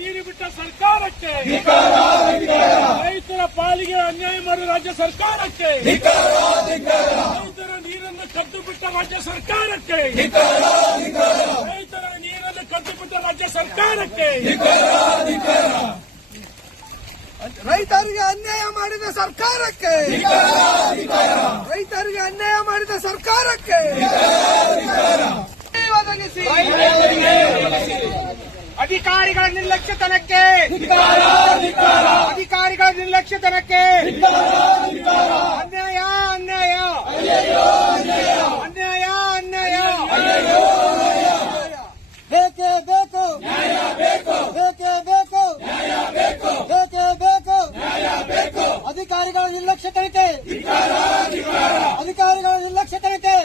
ನೀರು ಬಿಟ್ಟ ಸರ್ಕಾರಕ್ಕೆ, ರೈತರ ಪಾಲಿಗೆ ಅನ್ಯಾಯ ಮಾಡುವ ರಾಜ್ಯ ಸರ್ಕಾರಕ್ಕೆ, ರೈತರ ನೀರನ್ನು ಕದ್ದು ಬಿಟ್ಟ ರಾಜ್ಯ ಸರ್ಕಾರಕ್ಕೆ, ರೈತರ ನೀರನ್ನು ಕದ್ದು ಬಿಟ್ಟ ರಾಜ್ಯ ಸರ್ಕಾರಕ್ಕೆ, ರೈತರಿಗೆ ಅನ್ಯಾಯ ಮಾಡಿದ ಸರ್ಕಾರಕ್ಕೆ, ರೈತರಿಗೆ ಅನ್ಯಾಯ ಮಾಡಿದ ಸರ್ಕಾರಕ್ಕೆ ಒದಗಿಸಿ. ಅಧಿಕಾರಿಗಳ ನಿರ್ಲಕ್ಷ್ಯತನಕ್ಕೆ, ಅಧಿಕಾರಿಗಳ ನಿರ್ಲಕ್ಷ್ಯತನಕ್ಕೆ ಅನ್ಯಾಯ ಅನ್ಯಾಯ ಅನ್ಯಾಯ ಅನ್ಯಾಯ. ಬೇಕೇ ಬೇಕು, ಬೇಕೇ ಬೇಕು, ಬೇಕೇ ಬೇಕು. ಅಧಿಕಾರಿಗಳ ನಿರ್ಲಕ್ಷ್ಯತನಕ್ಕೆ, ಅಧಿಕಾರಿಗಳ ನಿರ್ಲಕ್ಷ್ಯತನಕ್ಕೆ.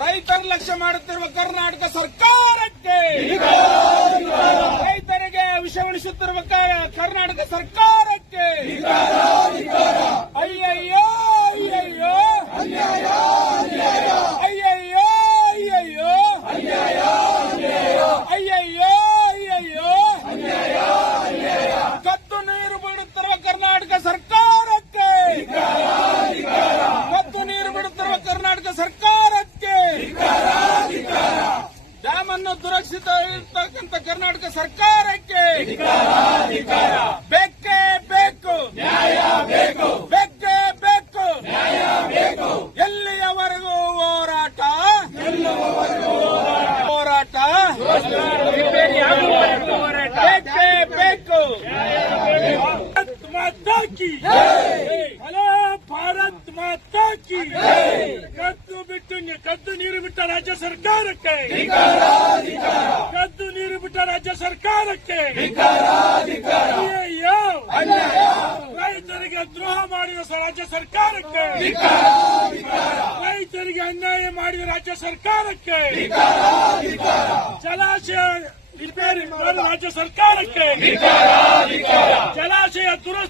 ರೈತರ ಲಕ್ಷ್ಯ ಮಾಡುತ್ತಿರುವ ಕರ್ನಾಟಕ ಸರ್ಕಾರಕ್ಕೆ, ರೈತರಿಗೆ ವಿಷ ಉಳಿಸುತ್ತಿರುವ ಕರ್ನಾಟಕ ಸರ್ಕಾರಕ್ಕೆ ಅಯ್ಯಯ್ಯೋ ಅಯ್ಯಯ್ಯೋ ಅಯ್ಯಯ್ಯೋ ಅಯ್ಯಯ್ಯೋ ಅಯ್ಯಯ್ಯೋ ಅಯ್ಯಯ್ಯೋ ಕದ್ದು ನೀರು ಬಿಡುತ್ತಿರುವ ಕರ್ನಾಟಕ ಸರ್ಕಾರಕ್ಕೆ, ಕದ್ದು ನೀರು ಬಿಡುತ್ತಿರುವ ಕರ್ನಾಟಕ ಸರ್ಕಾರಕ್ಕೆ, ಡ್ಯಾಮ್ ಅನ್ನು ದುರಕ್ಷಿತ ಇರ್ತಕ್ಕಂಥ ಕರ್ನಾಟಕ ಸರ್ಕಾರಕ್ಕೆ ಬೇಕೇ ಬೇಕು, ಬೇಕೇ ಬೇಕು. ಎಲ್ಲಿಯವರೆಗೂ ಹೋರಾಟ, ಹೋರಾಟ ಬೇಕೇ ಬೇಕು. ಭಾರತ್ ಮಾತಾ ಕಿ ಹಲೋ, ಭಾರತ್ ಮಾತಾ ಕಿ. ಕದ್ದು ನೀರು ಬಿಟ್ಟ ರಾಜ್ಯ ಸರ್ಕಾರಕ್ಕೆ, ಕದ್ದು ನೀರು ಬಿಟ್ಟ ರಾಜ್ಯ ಸರ್ಕಾರಕ್ಕೆ ಅಯ್ಯಯ್ಯೋ, ರೈತರಿಗೆ ದ್ರೋಹ ಮಾಡಿದ ರಾಜ್ಯ ಸರ್ಕಾರಕ್ಕೆ, ರೈತರಿಗೆ ಅನ್ಯಾಯ ಮಾಡಿದ ರಾಜ್ಯ ಸರ್ಕಾರಕ್ಕೆ, ಜಲಾಶಯ ರಿಪೇರಿ ಮಾಡಿದ ರಾಜ್ಯ ಸರ್ಕಾರಕ್ಕೆ, ಜಲಾಶಯ ದುರಸ್ತಿ